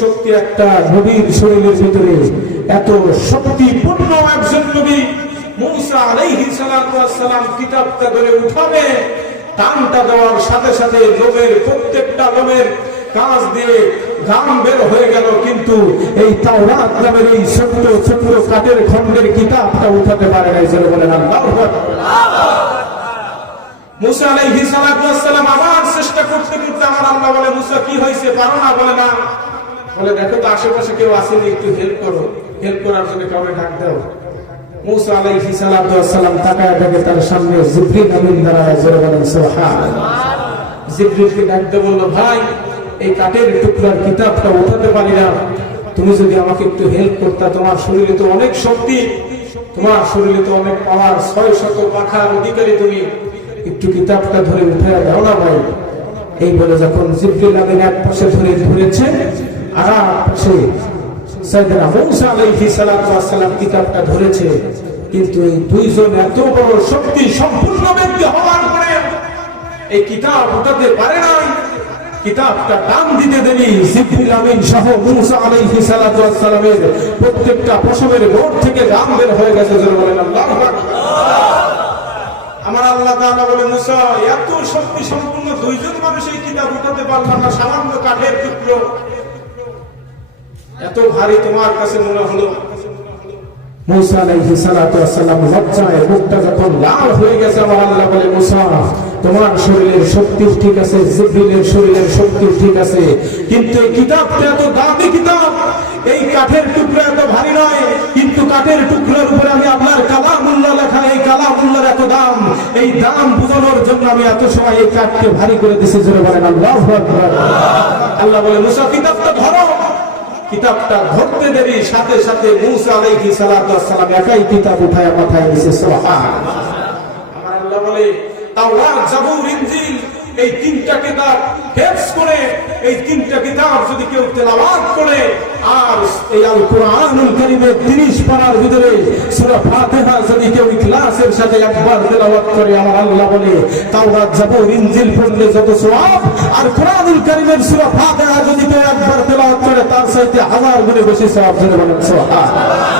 শক্তি একটা নবীর শরীরের ভিতরে এত শক্তিপূর্ণ একজন নবী মুসা আলাইহিস সালাতু ওয়াস সালাম কিতাবটা ধরে উঠাবে, টানটা দেওয়ার সাথে সাথে লোমের প্রত্যেকটা লোমের কাজ দিয়ে ঘাম বের হয়ে গেল, কিন্তু এই তাওরাত নামের এই ছোট্ট ছোট্ট কাঠের খণ্ডের কিতাবটা উঠাতে পারে না। জোরে বলেন আল্লাহু আকবার। মুসা আলাইহিস সালাতু ওয়াস সালাম আবার চেষ্টা করতে করতে আমার আল্লাহ বলে, মুসা কি হয়েছে, পারো না? বলে না। বলে দেখো তো আশেপাশে কেউ আসেনি, একটু হেল্প করো। হেল্প করার জন্য কাউকে ডাক দাও। মুসা আলাইহিস সালাতু ওয়াস সালাম তাকায় দেখে তার সামনে জিবরিল আমিন দাঁড়ায়। জোরে বলেন সুবহানাল্লাহ। জিবরিলকে ডাক দিয়ে বলল, ভাই এই কাঠের টুকরার কিতাবটা উঠাতে পারি না, তুমি যদি আমাকে একটু হেল্প করতা, তোমার শরীরে তো অনেক শক্তি, তোমার শরীরে তো অনেক পাওয়ার, 600 পাখার অধিকারী তুমি, একটু কিতাবটা ধরে উঠে দাও না ভাই। এই বলে যখন জিবরিল আমিন এক পাশে ধরেছে আর এক পাশে সাইয়েদনা মুসা আলাইহিস সালাতু ওয়াস সালাম কিতাবটা ধরেছে, কিন্তু এই দুইজন এত বড় শক্তি সম্পূর্ণ ব্যক্তি হওয়ার পরে এই কিতাব উঠাতে পারে নাই। কিতাবটা টান দিতে দেরি জিবরিল আমিন সহ মুসা আলাইহিস সালাতু ওয়াস সালামের প্রত্যেকটা পশমের গোড় থেকে গাম বের হয়ে গেছে। জোরে বলেন আল্লাহু আকবার। আমার আল্লাহ তাআলা বলে, মুসা এত শক্তি সম্পূর্ণ দুইজন মানুষ এই কিতাব উঠাতে পারল না, সামান্য কাঠের টুকরো এত ভারী তোমার কাছে মনে হলো? মুসা আলাইহিস সালাতু ওয়াস সালাম লজ্জায় মুখটা যখন লাল হয়ে গেছে, আমার আল্লাহ বলে, মুসা তোমার শরীরের শক্তি ঠিক আছে, জিবরিলের শরীরের শক্তি ঠিক আছে, কিন্তু এই কিতাবটা এত দামি কিতাব, এই কাঠের টুকরা এত ভারী নয়, কিন্তু কাঠের টুকরার উপরে আমি আল্লাহর কালামুল্লাহ লেখা, এই কালামুল্লাহর এত দাম, এই দাম বোঝানোর জন্য আমি এত সময় এই কাঠকে ভারী করে দিয়েছি। জোরে বলেন আল্লাহু আকবার। আল্লাহ বলে, মুসা কিতাবটা ধরো। কিতাবটা ধরতে দেরি সাথে সাথে মুসা আলাইহিস সালাতু ওয়াস সালাম একাই কিতাব উঠায় মাথায় নিয়েছে। সুবহানাল্লাহ। আমার আল্লাহ বলে, তাওরাত, জাবুর, ইনজিল এই তিনটা কিতাব হেফজ করে, এই তিনটা কিতাব যদি কেউ তেলাওয়াত করে, আর এই আল কোরআনুল কারীমের 30 পারার ভিতরে সূরা ফাতিহা যদি কেউ ইখলাসের সাথে একবার তেলাওয়াত করে, আমার আল্লাহ বলে তাওরাত, জাবুর, ইনজিল পড়লে যত সওয়াব, আর কোরআনুল কারীমের সূরা ফাতিহা যদি কেউ একবার তেলাওয়াত করে তার চাইতে 1000 গুণে বেশি সওয়াব। জোরে বলেন সুবহানাল্লাহ।